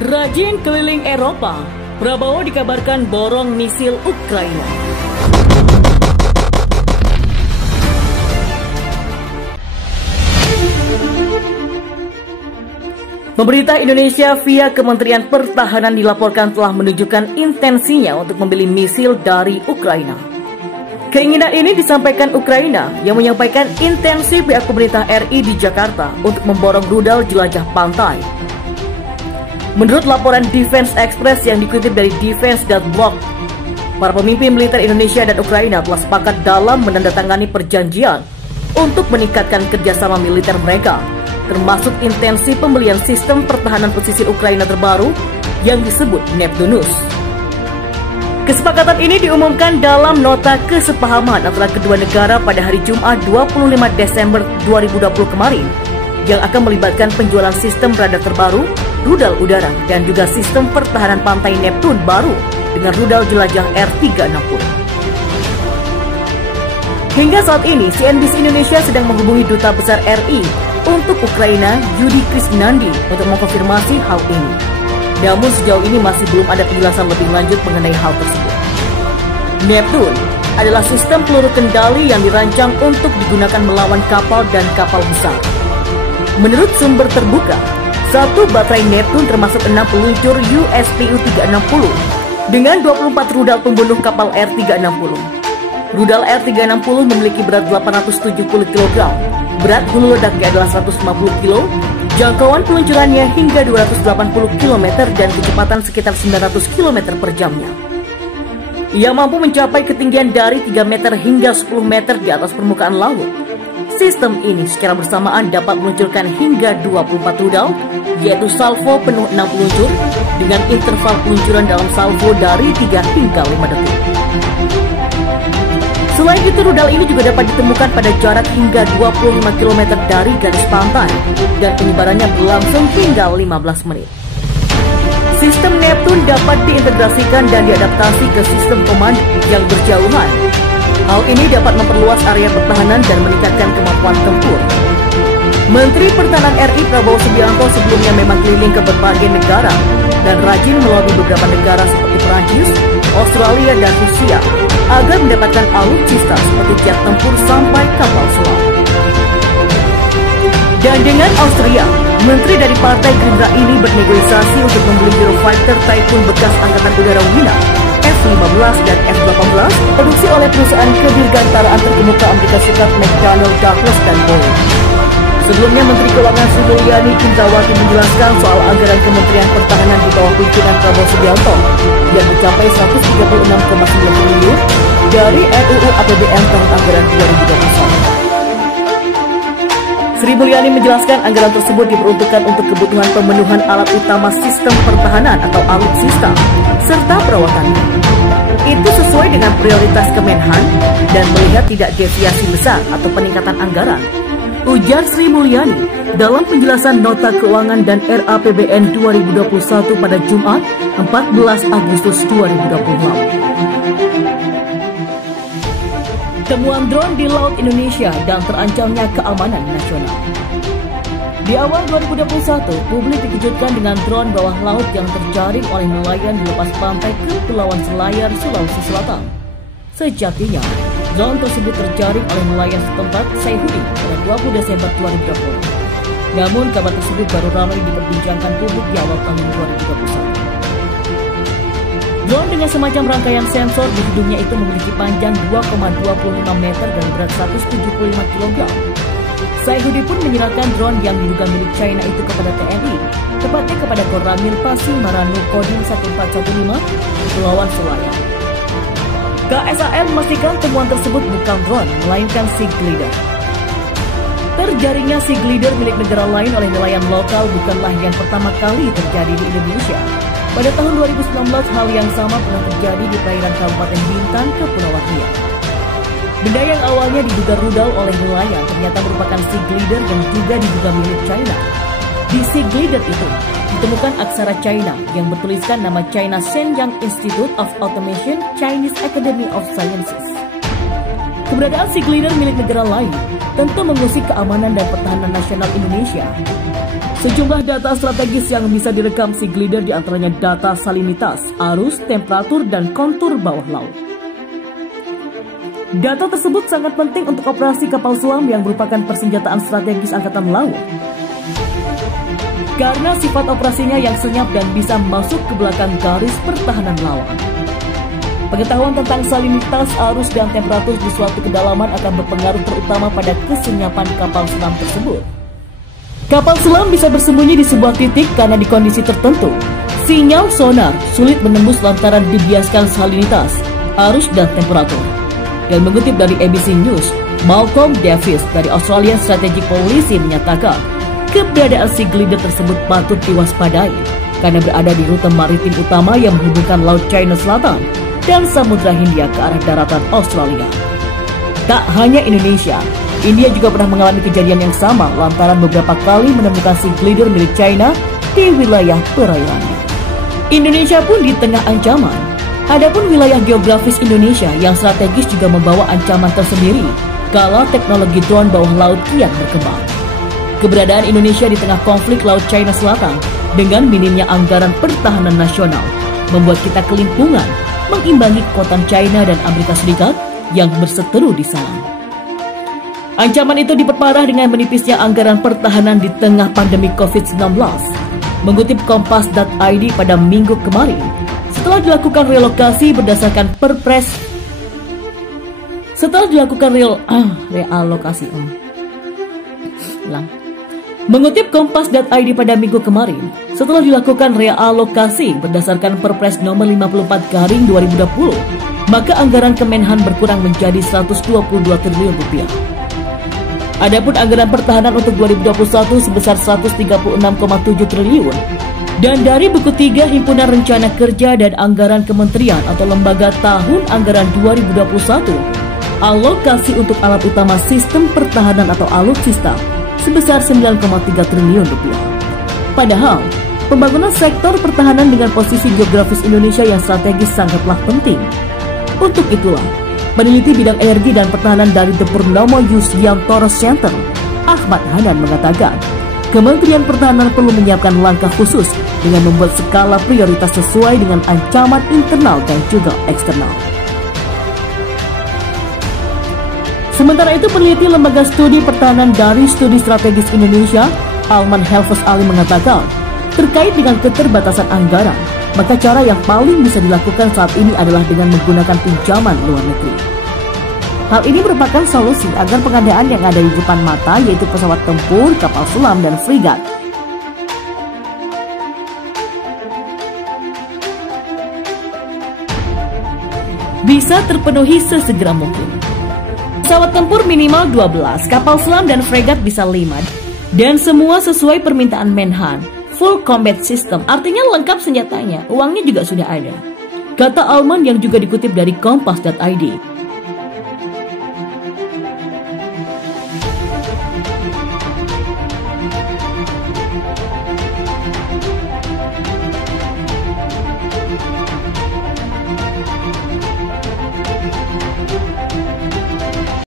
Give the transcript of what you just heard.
Rajin keliling Eropa, Prabowo dikabarkan borong misil Ukraina. Pemerintah Indonesia via Kementerian Pertahanan dilaporkan telah menunjukkan intensinya untuk membeli misil dari Ukraina. Keinginan ini disampaikan Ukraina yang menyampaikan intensi pihak pemerintah RI di Jakarta untuk memborong rudal jelajah pantai. Menurut laporan Defense Express yang dikutip dari defense.blog, para pemimpin militer Indonesia dan Ukraina telah sepakat dalam menandatangani perjanjian untuk meningkatkan kerjasama militer mereka, termasuk intensi pembelian sistem pertahanan pesisir Ukraina terbaru yang disebut Neptunus. Kesepakatan ini diumumkan dalam nota kesepahaman antara kedua negara pada hari Jumat 25 Desember 2020 kemarin, yang akan melibatkan penjualan sistem radar terbaru, rudal udara, dan juga sistem pertahanan pantai Neptune baru dengan rudal jelajah R360. Hingga saat ini, CNBC Indonesia sedang menghubungi Duta Besar RI untuk Ukraina, Yudi Krisnandi, untuk mengkonfirmasi hal ini. Namun sejauh ini masih belum ada penjelasan lebih lanjut mengenai hal tersebut. Neptune adalah sistem peluru kendali yang dirancang untuk digunakan melawan kapal dan kapal besar. Menurut sumber terbuka, satu baterai Neptune termasuk 6 peluncur USPU-360 dengan 24 rudal pembunuh kapal R360. Rudal R360 memiliki berat 870 kg, berat hulu ledaknya adalah 150 kg, jangkauan peluncurannya hingga 280 km dan kecepatan sekitar 900 km per jamnya. Ia mampu mencapai ketinggian dari 3 meter hingga 10 meter di atas permukaan laut. Sistem ini secara bersamaan dapat meluncurkan hingga 24 rudal, yaitu salvo penuh 6 peluncur, dengan interval peluncuran dalam salvo dari 3 hingga 5 detik. Selain itu, rudal ini juga dapat ditemukan pada jarak hingga 25 km dari garis pantai, dan penyebarannya berlangsung hingga 15 menit. Sistem Neptune dapat diintegrasikan dan diadaptasi ke sistem komando yang berjauhan. Hal ini dapat memperluas area pertahanan dan meningkatkan kemampuan tempur. Menteri Pertahanan RI Prabowo Subianto sebelumnya memang keliling ke berbagai negara dan rajin melobi beberapa negara seperti Perancis, Australia, dan Rusia agar mendapatkan alutsista seperti jet tempur sampai kapal selam. Dan dengan Austria, menteri dari Partai Gerindra ini bernegosiasi untuk membeli Eurofighter Typhoon bekas Angkatan Udara Wina F-15 dan F-18 produksi oleh perusahaan kedirgantaraan terkemuka Amerika Serikat McDonnell Douglas dan Boeing. Sebelumnya, Menteri Keuangan Sri Mulyani Indrawati menjelaskan soal anggaran Kementerian Pertahanan di bawah pimpinan Prabowo Subianto yang mencapai 136,9 triliun dari RUU APBN tahun anggaran 2021. Sri Mulyani menjelaskan anggaran tersebut diperuntukkan untuk kebutuhan pemenuhan alat utama sistem pertahanan atau alutsista serta perawatannya. Itu sesuai dengan prioritas Kemenhan dan melihat tidak deviasi besar atau peningkatan anggaran, ujar Sri Mulyani dalam penjelasan nota keuangan dan RAPBN 2021 pada Jumat 14 Agustus 2020. Temuan drone di Laut Indonesia dan terancamnya keamanan nasional. Di awal 2021, publik dikejutkan dengan drone bawah laut yang terjaring oleh nelayan di lepas pantai Kepulauan Selayar, Sulawesi Selatan. Sejatinya, drone tersebut terjaring oleh nelayan setempat Sayhudi pada 20 Desember 2020. Namun, kabar tersebut baru ramai diperbincangkan publik di awal tahun 2021. Drone dengan semacam rangkaian sensor di hidungnya itu memiliki panjang 2,25 meter dan berat 175 kg. Sayhudi pun menyerahkan drone yang diduga milik China itu kepada TNI, tepatnya kepada Koramil Pasi Maranu Kodim 1415, Kepulauan Selayar. KSAL memastikan temuan tersebut bukan drone, melainkan Sea Glider. Terjaringnya Sea Glider milik negara lain oleh nelayan lokal bukanlah yang pertama kali terjadi di Indonesia. Pada tahun 2019, hal yang sama pernah terjadi di perairan Kabupaten Bintan, Kepulauan Riau. Benda yang awalnya diduga rudal oleh nelayan ternyata merupakan Sea Glider yang juga diduga milik China. Di Sea Glider itu ditemukan aksara China yang bertuliskan nama China Shenyang Institute of Automation Chinese Academy of Sciences. Keberadaan Sea Glider milik negara lain tentu mengusik keamanan dan pertahanan nasional Indonesia. Sejumlah data strategis yang bisa direkam Sea Glider diantaranya data salinitas, arus, temperatur, dan kontur bawah laut. Data tersebut sangat penting untuk operasi kapal selam yang merupakan persenjataan strategis Angkatan Laut. Karena sifat operasinya yang senyap dan bisa masuk ke belakang garis pertahanan lawan. Pengetahuan tentang salinitas, arus, dan temperatur di suatu kedalaman akan berpengaruh terutama pada kesenyapan kapal selam tersebut. Kapal selam bisa bersembunyi di sebuah titik karena di kondisi tertentu, sinyal sonar sulit menembus lantaran dibiaskan salinitas, arus, dan temperatur. Dan mengutip dari ABC News, Malcolm Davis dari Australian Strategic Policy menyatakan, keberadaan Sea Glider tersebut patut diwaspadai karena berada di rute maritim utama yang menghubungkan Laut China Selatan dan Samudra Hindia ke arah daratan Australia. Tak hanya Indonesia, India juga pernah mengalami kejadian yang sama lantaran beberapa kali menemukan Sea Glider milik China di wilayah perairannya. Indonesia pun di tengah ancaman. Adapun wilayah geografis Indonesia yang strategis juga membawa ancaman tersendiri kala teknologi drone bawah laut kian berkembang. Keberadaan Indonesia di tengah konflik Laut China Selatan dengan minimnya anggaran pertahanan nasional membuat kita kelimpungan mengimbangi kekuatan China dan Amerika Serikat yang berseteru di sana. Ancaman itu diperparah dengan menipisnya anggaran pertahanan di tengah pandemi COVID-19. Mengutip Kompas.id pada Minggu kemarin, setelah dilakukan relokasi berdasarkan Perpres, Mengutip Kompas.id pada Minggu kemarin, setelah dilakukan realokasi berdasarkan Perpres nomor 54/2020, maka anggaran Kemenhan berkurang menjadi 122 triliun rupiah. Adapun anggaran pertahanan untuk 2021 sebesar 136,7 triliun. Dan dari buku 3 Himpunan Rencana Kerja dan Anggaran Kementerian atau Lembaga Tahun Anggaran 2021, alokasi untuk alat utama sistem pertahanan atau alutsista sebesar 9,3 triliun rupiah. Padahal, pembangunan sektor pertahanan dengan posisi geografis Indonesia yang strategis sangatlah penting. Untuk itulah, peneliti bidang energi dan pertahanan dari The Purnomo Yustiantoro Center, Ahmad Hanan mengatakan, Kementerian Pertahanan perlu menyiapkan langkah khusus dengan membuat skala prioritas sesuai dengan ancaman internal dan juga eksternal. Sementara itu, peneliti Lembaga Studi Pertahanan dari Studi Strategis Indonesia, Alman Helfus Ali mengatakan, terkait dengan keterbatasan anggaran, maka cara yang paling bisa dilakukan saat ini adalah dengan menggunakan pinjaman luar negeri. Hal ini merupakan solusi agar pengadaan yang ada di depan mata, yaitu pesawat tempur, kapal selam, dan frigat, bisa terpenuhi sesegera mungkin. Pesawat tempur minimal 12, kapal selam dan fregat bisa 5, dan semua sesuai permintaan Menhan. Full combat system, artinya lengkap senjatanya, uangnya juga sudah ada. Kata Alman yang juga dikutip dari Kompas.id.